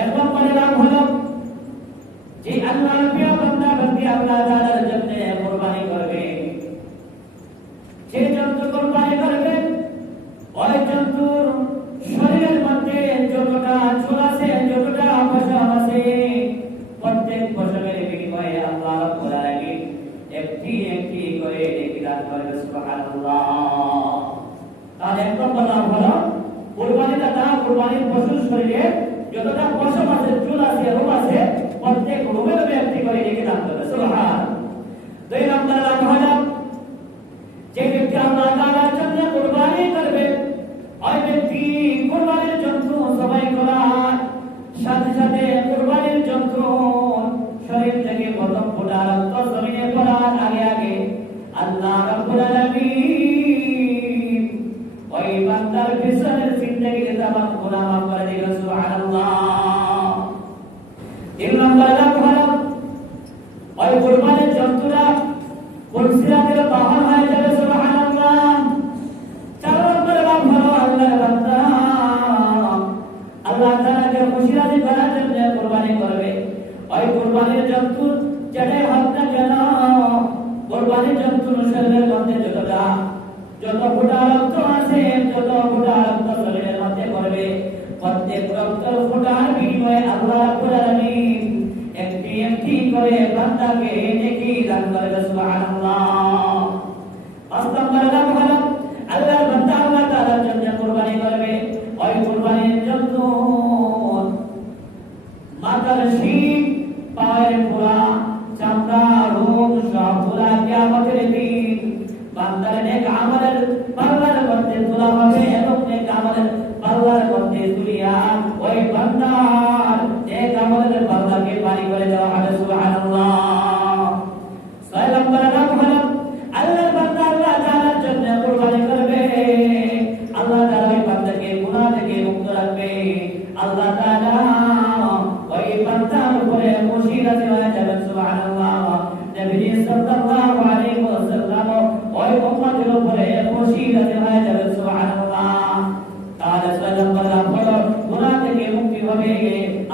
এক নম্বরে লাভ হলো যে আল্লাহর প্রিয় বান্দা বান্দি আল্লাহ তাআলার জন্য কুরবানি করবে। যে জন্তু কুরবানি করবে ওই জন্তুর শরীরের মধ্যে যতটা চুল আছে, যতটা পশম আছে, প্রত্যেক পশমের বিনিময়ে আল্লাহ রাব্বুল আলামিন একটি একটি করে নেকি দান করবে। সুবহানাল্লাহ। তাহলে এক নম্বর লাভ হলো কুরবানির দাতা কুরবানির পশুর শরীরে যতটা পশম আছে, চুল আছে, রূপ আছে, প্রত্যেক রূপের একটি করে নেকি দান করবে। সুবহান। দুই নম্বর লাভ হলো যে ব্যক্তি আল্লাহ তাআলার জন্য কুরবানি করবে ওই ব্যক্তি কুরবানির জন্তু জবাই করার সাথে সাথে কুরবানির জন্তু শরীর থেকে প্রথম ফোঁটা রক্ত জমিনে পড়ার আগে আগে আল্লাহ রাব্বুল আলামিন ওই বান্দার পিছনের জিন্দেগিতে তামাম গুনাহ মাফ করে দিবেন। সুবহানাল্লাহ। তিন নম্বর লাভ হলো ওই কুরবানির জন্তুরা ফুলসিরাতের বাহন হয়ে যাবে। সুবহানাল্লাহ। চার নম্বর লাভ হলো আল্লাহর বান্দা আল্লাহ তাআলাকে খুশি রাজি করার জন্য কুরবানি করবে। ওই কুরবানির জন্তু যেটাই হোক না কেন, কুরবানির জন্তুর শরীরের মধ্যে যত ফোঁটা রক্ত আছে, যত ফোঁটা রক্ত শরীরের মধ্যে পড়বে, প্রত্যেক রক্তের ফোঁটার বিনিময়ে আল্লাহ রাব্বুল আলামিন একটি একটি করে বান্দাকে নেকি দান করবে। সুবহানাল্লাহ। পাঁচ নম্বর লাভ হলো আল্লাহর বান্দা আল্লাহ তাআলার জন্য কুরবানি করবে। ওই কুরবানির জন্য মাথার শিং, পায়ের পুরা, চামড়া, রোগ সব পুরা কিয়ামতের দিন বান্দার নেক আমলের পাল্লার মধ্যে তোলা হবে এবং নেক আমলের পাল্লার মধ্যে তুলিয়া ওই বান্দার নেক আমলের পাল্লাকে ভারী করে দেওয়া হবে। সুবহানাল্লাহ। ছয় নম্বর লাভ হলো আল্লাহর বান্দা আল্লাহ তাআলার জন্য কুরবানি করবে। আল্লাহ তাআলা ওই বান্দাকে গুনাহ থেকে মুক্ত রাখবে। আল্লাহ তাআলা ওই বান্দার উপরে খুশি রাজি হয়ে যাবেন। সুবহানাল্লাহ। নবী সাল্লাল্লাহু আলাইহি ওয়াসাল্লাম ওই উম্মতের উপরে খুশি রাজি হয়ে যাবেন। সুবহানাল্লাহ। তাহলে ছয় নম্বর লাভ হলো গুনাহ থেকে মুক্তি হবে।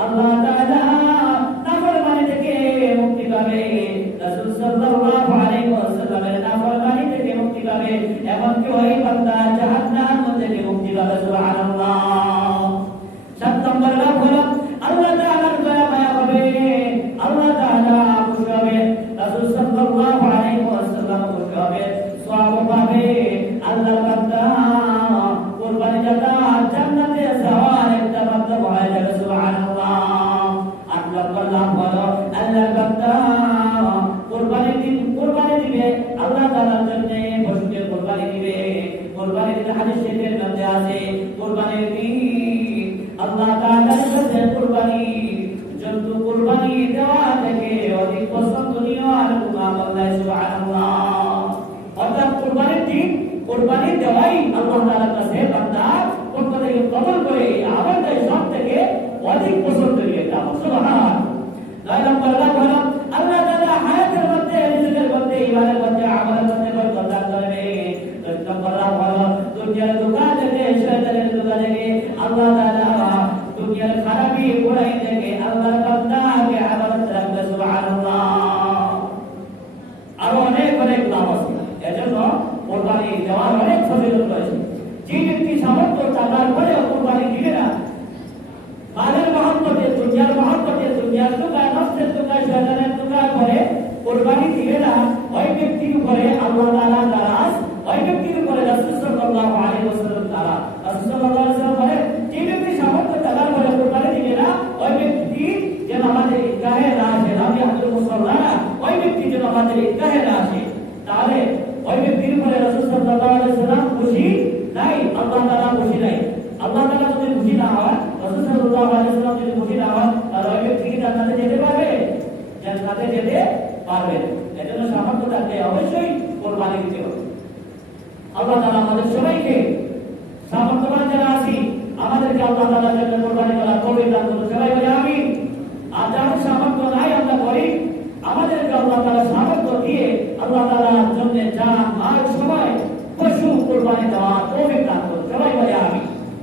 আল্লাহ তাআলা নাফরমানি থেকে মুক্তি পাবে। রাসূল সাল্লাল্লাহু আলাইহি ওয়াসাল্লামের নাফরমানি থেকে মুক্তি পাবে। এমনকি ওই বান্দা জাহান্নাম থেকে মুক্তি পাবে। সুবহানাল্লাহ। সাত নম্বর লাভ হলো আল্লাহ তাআলার দয়া মায়া হবে। আল্লাহ তাআলা খুশি হবে। রাসূল সাল্লাল্লাহু আলাইহি ওয়াসাল্লাম খুশি হবে, সওয়াব পাবে। আল্লাহর বান্দা কুরবানি দাতা জান্নাতে যাওয়ার একটা বান্দা হয়ে যাবে। সুবহানাল্লাহ। আট নম্বর লাভ হলো আল্লাহর বান্দা কুরবানি দিবে। আল্লাহ তাআলার জন্য পশুকে কুরবানি দিবে। কুরবানি দিতে হাদিস শরীফের মধ্যে আছে কুরবানির দিন আল্লাহ তাআলার কাছে কুরবানি জন্তু কুরবানি দেওয়া থেকে অধিক পছন্দনীয় আর কোনো আমল নাই। সুবহানাল্লাহ। অর্থাৎ কুরবানির দিন কুরবানি দেওয়াই আল্লাহ তাআলার কাছে বান্দা পক্ষ থেকে কবুল করে এই আমলটাই সব থেকে অধিক পছন্দনীয় একটা আমল। সুবহানাল্লাহ। নয় নম্বর লাভ হলো আল্লাহ তাআলা হায়াতের মধ্যে, রিজিকের মধ্যে, ইমানের মধ্যে, আমলের মধ্যে বরকত দান করবে। দশ নম্বর লাভ হলো দুনিয়ার ধোঁকা থেকে, শয়তানের ধোঁকা থেকে আল্লাহ তাআলা দুনিয়ার খারাপি বুরাই থেকে আল্লাহর বান্দাকে আবাদত রাখবে। সুবহানাল্লাহ। আরো অনেক অনেক লাভ আছে। এজন্য কুরবানি দেওয়ার অনেক ফজিলত রয়েছে। যে ব্যক্তি সামর্থ্য থাকার পরেও কুরবানি দিবে না, মালের মহব্বতে, দুনিয়ার মহব্বতে, দুনিয়ার ধোঁকায়, নফসের ধোঁকায়, শয়তানের ধোঁকায় পড়ে কুরবানি দিবে না, ওই ব্যক্তির উপরে আল্লাহ তাআলা নারাজ। ওই ব্যক্তির উপরে রাসূল সাল্লাল্লাহু আলাইহি ওয়াসাল্লাম নারাজ। রাসূল সাল্লাল্লাহু আলাইহি ওয়াসাল্লাম বলেন যে ব্যক্তি সামর্থ্য থাকার পরে কুরবানি দিবে না, ওই ব্যক্তি যেন আমাদের ঈদগাহে না আসে, আমি আব্দুল মুসাল্লাহ, ওই ব্যক্তি যেন আমাদের ঈদগাহে না আসে। তাহলে ওই ব্যক্তির উপরে রাসূল সাল্লাল্লাহু আলাইহি ওয়াসাল্লাম খুশি নাই, আল্লাহ তাআলা খুশি নাই।